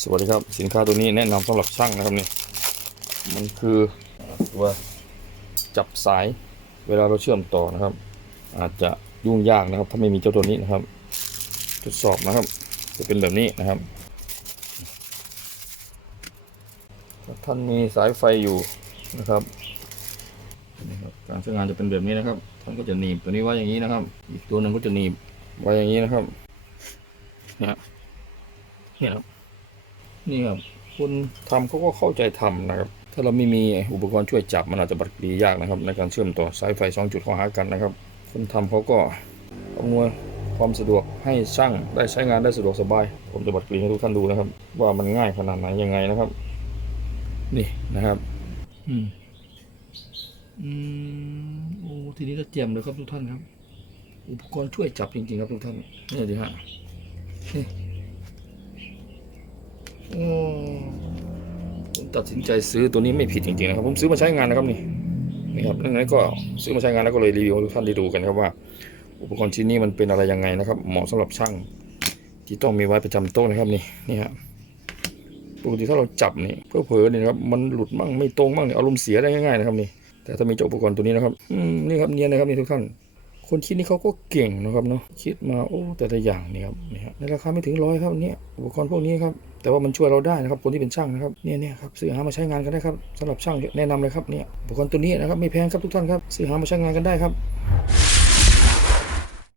สวัสดีครับสินค้าตัวนี้แนะนำสำหรับช่างนะครับนี่มันคือตัวจับสายเวลาเราเชื่อมต่อนะครับ อาจจะยุ่งยากนะครับ ถ้าไม่มีเจ้าตัวนี้นะครับ ทดสอบนะครับ จะเป็นแบบนี้นะครับถ้าท่านมีสายไฟอยู่นะครับนี่ครับการใช้งานจะเป็นแบบนี้นะครับ ท่านก็จะหนีบตัวนี้ไว้อย่างนี้นะครับ อีกตัวหนึ่งก็จะหนีบไว้อย่างนี้นะครับเนี่ยเนี่ยครับ นี่ครับคนทำเขาก็เข้าใจทำนะครับ ถ้าเราไม่มีอุปกรณ์ช่วยจับมันอาจจะบัดดียากนะครับ ในการเชื่อมต่อสายไฟสองจุดเข้าหากันนะครับ คนทำเขาก็อำนวยความสะดวกให้ช่างได้ใช้งานได้สะดวกสบาย ผมจะบัดกรีให้ทุกท่านดูนะครับ ว่ามันง่ายขนาดไหนยังไงนะครับ นี่นะครับ อืมอืมโอ้ทีนี้ก็เจียมเลยครับทุกท่านครับ อุปกรณ์ช่วยจับจริงๆครับทุกท่านนี่ดิฮะนี่อืม ผมตัดสินใจซื้อตัวนี้ไม่ผิดจริงๆนะครับ ผมซื้อมาใช้งานนะครับนี่นี่ครับดังนั้นก็ซื้อมาใช้งานแล้วก็เลยรีวิวทุกท่านได้ดูกันครับว่า อุปกรณ์ชิ้นนี้มันเป็นอะไรยังไงนะครับ เหมาะสำหรับช่างที่ต้องมีไว้ประจำโต๊ะนะครับนี่นี่ฮะปกติถ้าเราจับนี่เพื่อเผลอเนี่ยนะครับมันหลุดบ้างไม่ตรงบ้างเนี่ยอารมณ์เสียได้ง่ายๆนะครับนี่แต่ถ้ามีเจ้าอุปกรณ์ตัวนี้นะครับอืมนี่ครับเนียนนะครับนี่ทุกท่าน คนคิดนี่เขาก็เก่งนะครับเนาะคิดมาโอ้แต่ละอย่างนี่ครับนี่ครับในราคาไม่ถึงร้อยครับเนี่ยอุปกรณ์พวกนี้ครับแต่ว่ามันช่วยเราได้นะครับ คนที่เป็นช่างนะครับเนี่ยเนี่ยครับซื้อหามาใช้งานกันได้ครับสำหรับช่างแนะนำเลยครับเนี่ยอุปกรณ์ตัวนี้นะครับไม่แพงครับทุกท่านครับซื้อหามาใช้งานกันได้ครับ